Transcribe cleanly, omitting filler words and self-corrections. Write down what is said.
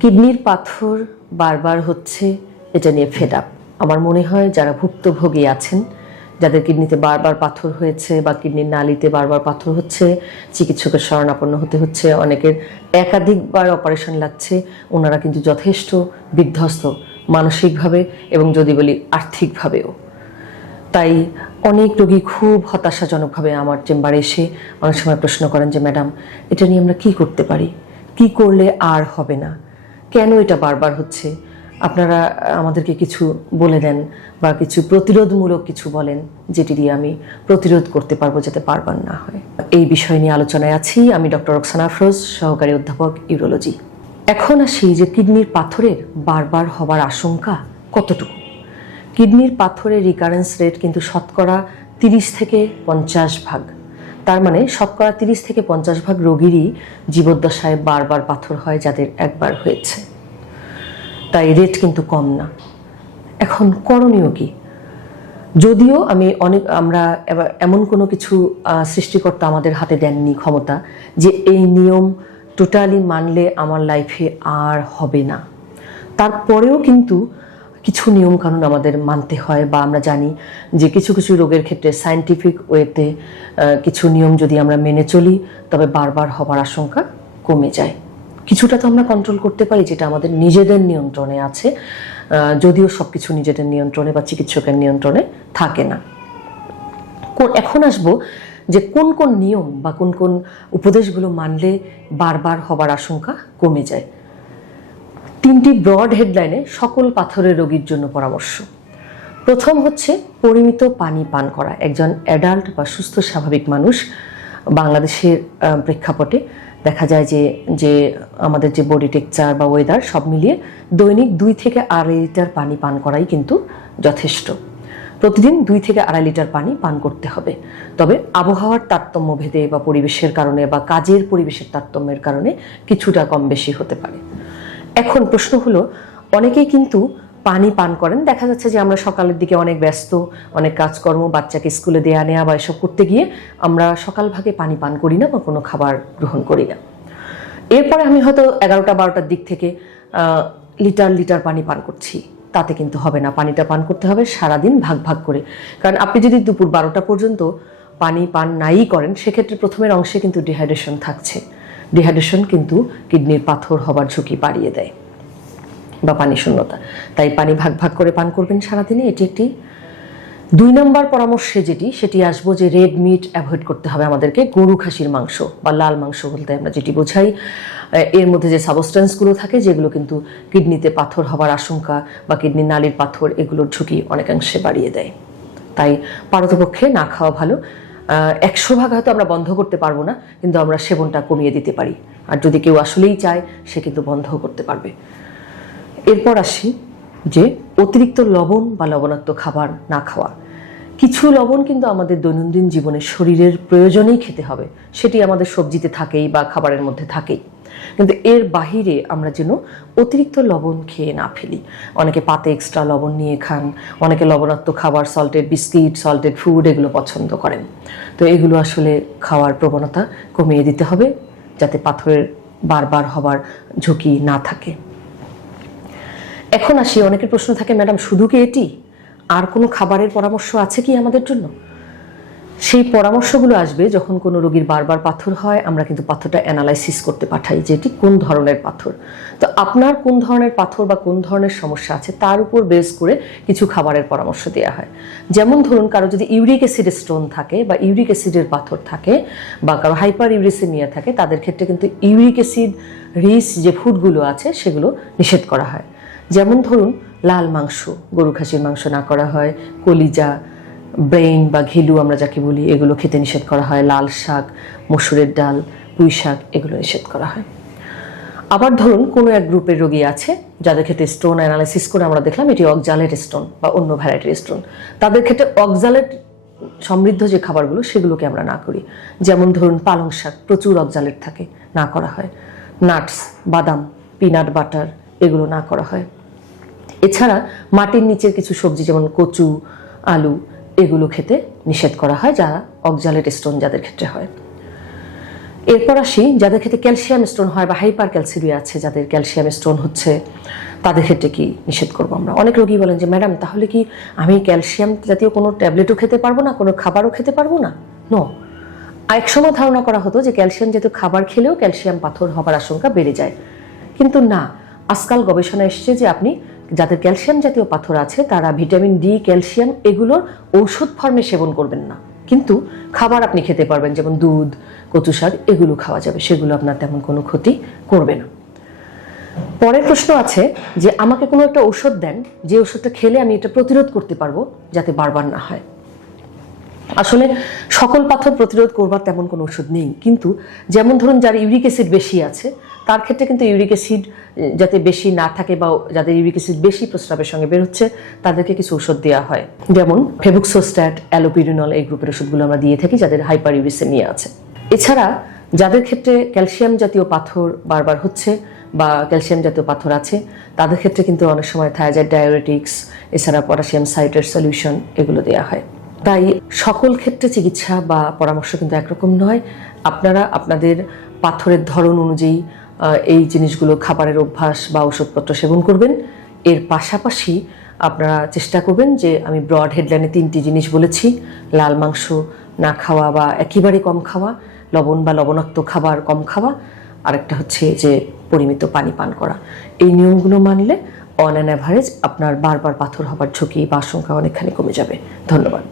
কিডনির পাথর বারবার হচ্ছে, এটা নিয়ে ফেড আপ। আমার মনে হয় যারা ভুক্তভোগী আছেন, যাদের কিডনিতে বারবার পাথর হয়েছে বা কিডনির নালিতে বারবার পাথর হচ্ছে, চিকিৎসকের শরণাপন্ন হতে হচ্ছে, অনেকের একাধিকবার অপারেশন লাগছে, ওনারা কিন্তু যথেষ্ট বিধ্বস্ত মানসিকভাবে এবং যদি বলি আর্থিকভাবেও। তাই অনেক রোগী খুব হতাশাজনকভাবে আমার চেম্বারে এসে অনেক সময় প্রশ্ন করেন যে ম্যাডাম, এটা নিয়ে আমরা কি করতে পারি, কি করলে আর হবে না, কেন এটা বারবার হচ্ছে, আপনারা আমাদেরকে কিছু বলে দেন বা কিছু প্রতিরোধমূলক কিছু বলেন যেটি দিয়ে আমি প্রতিরোধ করতে পারবো যাতে বারবার না হয়। এই বিষয় নিয়ে আলোচনায় আছি আমি, ডক্টর রোকসানা আফরোজ, সহকারী অধ্যাপক ইউরোলজি। এখন আসি যে কিডনির পাথরের বারবার হবার আশঙ্কা কতটুকু। কিডনির পাথরের রিকারেন্স রেট কিন্তু শতকরা 30 থেকে 50 ভাগ। তার মানে শতকরা 30 থেকে 50 ভাগ রোগীরই জীবদ্দশায় বারবার পাথর হয় যাদের একবার হয়েছে। তাই রেট কিন্তু কম না। এখন করণীয় কি? যদিও আমরা এমন কোনো কিছু সৃষ্টিকর্তা আমাদের হাতে দেননি ক্ষমতা যে এই নিয়ম টোটালি মানলে আমার লাইফে আর হবে না, তারপরেও কিন্তু কিছু নিয়ম কানুন আমাদের মানতে হয় বা আমরা জানি যে কিছু কিছু রোগের ক্ষেত্রে সায়েন্টিফিক ওয়েতে কিছু নিয়ম যদি আমরা মেনে চলি তবে বারবার হবার আশঙ্কা কমে যায়। কিছুটা তো আমরা কন্ট্রোল করতে পারি যেটা আমাদের নিজেদের নিয়ন্ত্রণে আছে, যদিও সবকিছু নিজেদের নিয়ন্ত্রণে বা চিকিৎসকের নিয়ন্ত্রণে থাকে না। এখন আসবো যে কোন কোন নিয়ম বা কোন কোন উপদেশগুলো মানলে বারবার হবার আশঙ্কা কমে যায়। 3টি ব্রড হেডলাইনে সকল পাথরের রোগীর জন্য পরামর্শ। প্রথম হচ্ছে পরিমিত পানি পান করা। একজন অ্যাডাল্ট বা সুস্থ স্বাভাবিক মানুষ বাংলাদেশের প্রেক্ষাপটে দেখা যায় যে আমাদের যে বডি টেক্সচার বা ওয়েদার সব মিলিয়ে দৈনিক 2 থেকে 2.5 লিটার পানি পান করাই কিন্তু যথেষ্ট। প্রতিদিন 2 থেকে 2.5 লিটার পানি পান করতে হবে। তবে আবহাওয়ার তারতম্য ভেদে বা পরিবেশের কারণে বা কাজের পরিবেশের তারতম্যের কারণে কিছুটা কম বেশি হতে পারে। এখন প্রশ্ন হলো, অনেকেই কিন্তু পানি পান করেন, দেখা যাচ্ছে যে আমরা সকালের দিকে অনেক ব্যস্ত, অনেক কাজকর্ম, বাচ্চাকে স্কুলে দেয়া নেওয়া বা এসব করতে গিয়ে আমরা সকাল ভাগে পানি পান করি না বা কোনো খাবার গ্রহণ করি না। এরপরে আমি হয়তো 11টা-12টার দিক থেকে লিটার লিটার পানি পান করছি, তাতে কিন্তু হবে না। পানিটা পান করতে হবে সারাদিন ভাগ ভাগ করে। কারণ আপনি যদি দুপুর 12টা পর্যন্ত পানি পান নাই করেন, সেক্ষেত্রে প্রথমের অংশে কিন্তু ডিহাইড্রেশন থাকছে। ডিহাইড্রেশন কিন্তু কিডনির পাথর হবার ঝুঁকি বাড়িয়ে দেয় বা পানি শূন্যতা। তাই পানি ভাগ ভাগ করে পান করবেন সারাদিনে, এটি একটি। 2 নম্বর পরামর্শে সেটি আসবো যে রেড মিট অ্যাভয়েড করতে হবে আমাদেরকে। গরু খাসির মাংস বা লাল মাংস বলতে আমরা যেটি বোঝাই, এর মধ্যে যে সাবস্টেন্সগুলো থাকে যেগুলো কিন্তু কিডনিতে পাথর হবার আশঙ্কা বা কিডনি নালীর পাথর এগুলোর ঝুঁকি অনেকাংশে বাড়িয়ে দেয়। তাই পারতপক্ষে না খাওয়া ভালো। 100 ভাগ হয়তো আমরা বন্ধ করতে পারবো না, কিন্তু আমরা সেবনটা কমিয়ে দিতে পারি। আর যদি কেউ আসলেই চায় সে কিন্তু বন্ধও করতে পারবে। এরপর আসি যে অতিরিক্ত লবণ বা লবণাক্ত খাবার না খাওয়া। কিছু লবণ কিন্তু আমাদের দৈনন্দিন জীবনে শরীরের প্রয়োজনেই খেতে হবে, সেটি আমাদের সবজিতে থাকেই বা খাবারের মধ্যে থাকেই, কিন্তু এর বাহিরে আমরা যেন অতিরিক্ত লবণ খেয়ে না ফেলি। অনেকে পাতে এক্সট্রা লবণ নিয়ে খান, অনেকে লবণাক্ত খাবার, সল্টেড বিস্কিট, সল্টেড ফুড এগুলো পছন্দ করেন। তো এগুলো আসলে খাওয়ার প্রবণতা কমিয়ে দিতে হবে যাতে পাথরের বারবার হবার ঝুঁকি না থাকে। এখন আসি, অনেকের প্রশ্ন থাকে ম্যাডাম শুধু কি এটি, আর কোনো খাবারের পরামর্শ আছে কি আমাদের জন্য? সেই পরামর্শগুলো আসবে যখন কোনো রোগীর বারবার পাথর হয়। আমরা কিন্তু পাথরটা অ্যানালাইসিস করতে পাঠাই যে এটি কোন ধরনের পাথর। তো আপনার কোন ধরনের পাথর বা কোন ধরনের সমস্যা আছে তার উপর বেস করে কিছু খাবারের পরামর্শ দেওয়া হয়। যেমন ধরুন, কারো যদি ইউরিক অ্যাসিডের স্টোন থাকে বা ইউরিক অ্যাসিডের পাথর থাকে বা কারো হাইপার ইউরিসেমিয়া থাকে, তাদের ক্ষেত্রে কিন্তু ইউরিক অ্যাসিড রিচ যে ফুডগুলো আছে সেগুলো নিষেধ করা হয়। যেমন ধরুন, লাল মাংস, গরু খাসির মাংস না করা হয়, কলিজা, ব্রেইন বা ঘিলু আমরা যাকে বলি, এগুলো খেতে নিষেধ করা হয়। লাল শাক, মসুরের ডাল, পুঁই শাক এগুলো নিষেধ করা হয়। আবার ধরুন কোনো এক গ্রুপের রোগী আছে যাদের ক্ষেত্রে স্টোন অ্যানালাইসিস করে আমরা দেখলাম এটি অক্সালেট স্টোন বা অন্য ভ্যারাইটির স্টোন, তাদের ক্ষেত্রে অক্সালেট সমৃদ্ধ যে খাবারগুলো সেগুলোকে আমরা না করি। যেমন ধরুন পালং শাক, প্রচুর অক্সালেট থাকে, না করা হয়। নাটস, বাদাম, পিনাট বাটার এগুলো না করা হয়। এছাড়া মাটির নিচের কিছু সবজি যেমন কচু, আলু এগুলো খেতে নিষেধ করা হয় যারা অক্সালেট স্টোন যাদের ক্ষেত্রে হয়। এরপর আসি যাদের ক্ষেত্রে ক্যালসিয়াম স্টোন হয় বা হাইপার ক্যালসিরিয়া আছে, যাদের ক্যালসিয়াম স্টোন হচ্ছে, তাদের ক্ষেত্রে কি নিষেধ করবো আমরা? অনেক রোগী বলেন যে ম্যাডাম তাহলে কি আমি ক্যালসিয়াম জাতীয় কোনো ট্যাবলেটও খেতে পারবো না, কোনো খাবারও খেতে পারবো না? নো। এক সময় ধারণা করা হতো যে ক্যালসিয়াম জাতীয় খাবার খেলেও ক্যালসিয়াম পাথর হবার আশঙ্কা বেড়ে যায়, কিন্তু না, আজকাল গবেষণা এসছে যে আপনি যাদের ক্যালসিয়াম জাতীয় পাথর আছে তারা ভিটামিন ডি, ক্যালসিয়াম এগুলোর ঔষধ ফর্মে সেবন করবেন না, কিন্তু খাবার আপনি খেতে পারবেন, যেমন দুধ, কচু শাক এগুলো খাওয়া যাবে, সেগুলো আপনার তেমন কোনো ক্ষতি করবে না। পরের প্রশ্ন আছে যে আমাকে কোনো একটা ঔষধ দেন, যে ওষুধটা খেলে আমি এটা প্রতিরোধ করতে পারবো যাতে বারবার না হয়। আসলে সকল পাথর প্রতিরোধ করবার তেমন কোনো ওষুধ নেই, কিন্তু যেমন ধরুন যার ইউরিক অ্যাসিড বেশি আছে তার ক্ষেত্রে কিন্তু ইউরিক অ্যাসিড যাতে বেশি না থাকে বা যাদের ইউরিক অ্যাসিড বেশি প্রস্রাবের সঙ্গে বের হচ্ছে তাদেরকে কিছু ওষুধ দেওয়া হয়, যেমন ফেবুক্সোস্ট্যাট, অ্যালোপিরিনল, এই গ্রুপের ওষুধগুলো আমরা দিয়ে থাকি যাদের হাইপার ইউরিসেমিয়া আছে। এছাড়া যাদের ক্ষেত্রে ক্যালসিয়াম জাতীয় পাথর বারবার হচ্ছে বা ক্যালসিয়াম জাতীয় পাথর আছে তাদের ক্ষেত্রে কিন্তু অনেক সময় থায়াজাইড ডায়োরেটিক্স, এছাড়া পটাশিয়াম সাইট্রেট সলিউশন এগুলো দেওয়া হয়। তাই সকল ক্ষেত্রে চিকিৎসা বা পরামর্শ কিন্তু একরকম নয়। আপনারা আপনাদের পাথরের ধরন অনুযায়ী এই জিনিসগুলো খাবারের অভ্যাস বা ওষুধপত্র সেবন করবেন। এর পাশাপাশি আপনারা চেষ্টা করবেন যে আমি ব্রড হেডলাইনে 3টি জিনিস বলেছি: লাল মাংস না খাওয়া বা একেবারে কম খাওয়া, লবণ বা লবণাক্ত খাবার কম খাওয়া, আরেকটা হচ্ছে যে পরিমিত পানি পান করা। এই নিয়মগুলো মানলে অন অ্যান অ্যাভারেজ আপনার বারবার পাথর হবার ঝুঁকি বা আশঙ্কা অনেকখানি কমে যাবে। ধন্যবাদ।